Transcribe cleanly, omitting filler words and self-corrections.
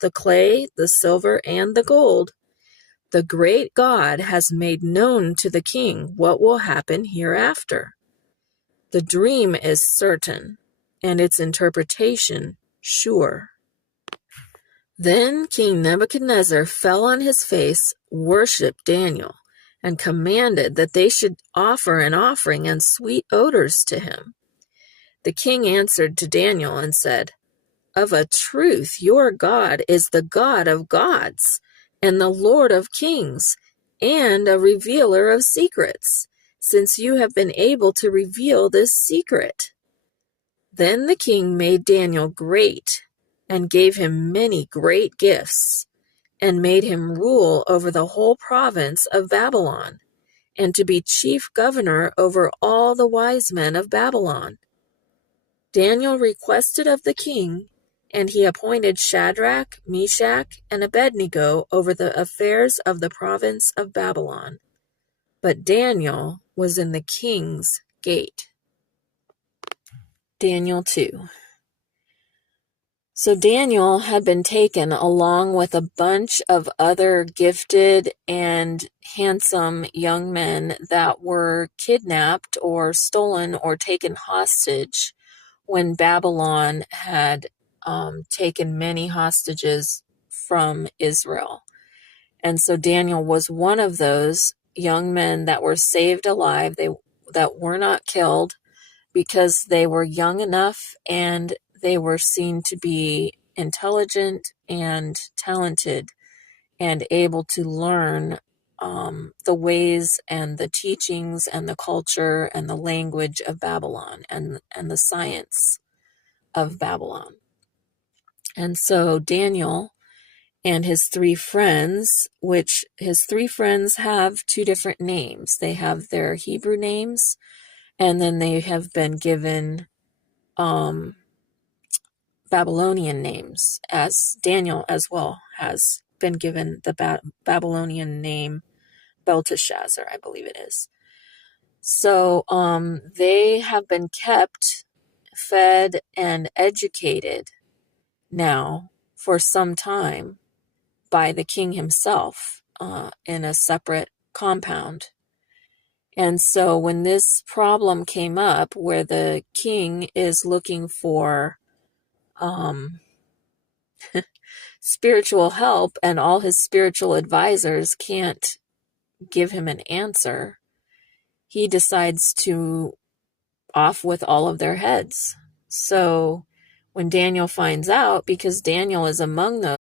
the clay, the silver, and the gold, the great God has made known to the king what will happen hereafter. The dream is certain, and its interpretation sure. Then King Nebuchadnezzar fell on his face, worshipped Daniel, and commanded that they should offer an offering and sweet odors to him. The king answered to Daniel and said, "Of a truth, your God is the God of gods, and the Lord of kings, and a revealer of secrets, since you have been able to reveal this secret." Then the king made Daniel great, and gave him many great gifts, and made him rule over the whole province of Babylon, and to be chief governor over all the wise men of Babylon. Daniel requested of the king, and he appointed Shadrach, Meshach, and Abednego over the affairs of the province of Babylon. But Daniel was in the king's gate. Daniel 2. So Daniel had been taken along with a bunch of other gifted and handsome young men that were kidnapped or stolen or taken hostage when Babylon had taken many hostages from Israel. And so Daniel was one of those young men that were saved alive, that were not killed, because they were young enough and they were seen to be intelligent and talented and able to learn the ways and the teachings and the culture and the language of Babylon and the science of Babylon. And so Daniel and his three friends, which his three friends have two different names. They have their Hebrew names, and then they have been given Babylonian names, as Daniel as well has been given the Babylonian name Belteshazzar, I believe it is. So they have been kept, fed, and educated now for some time by the king himself in a separate compound. And so when this problem came up where the king is looking for spiritual help and all his spiritual advisors can't give him an answer, he decides to off with all of their heads. So when Daniel finds out, because Daniel is among those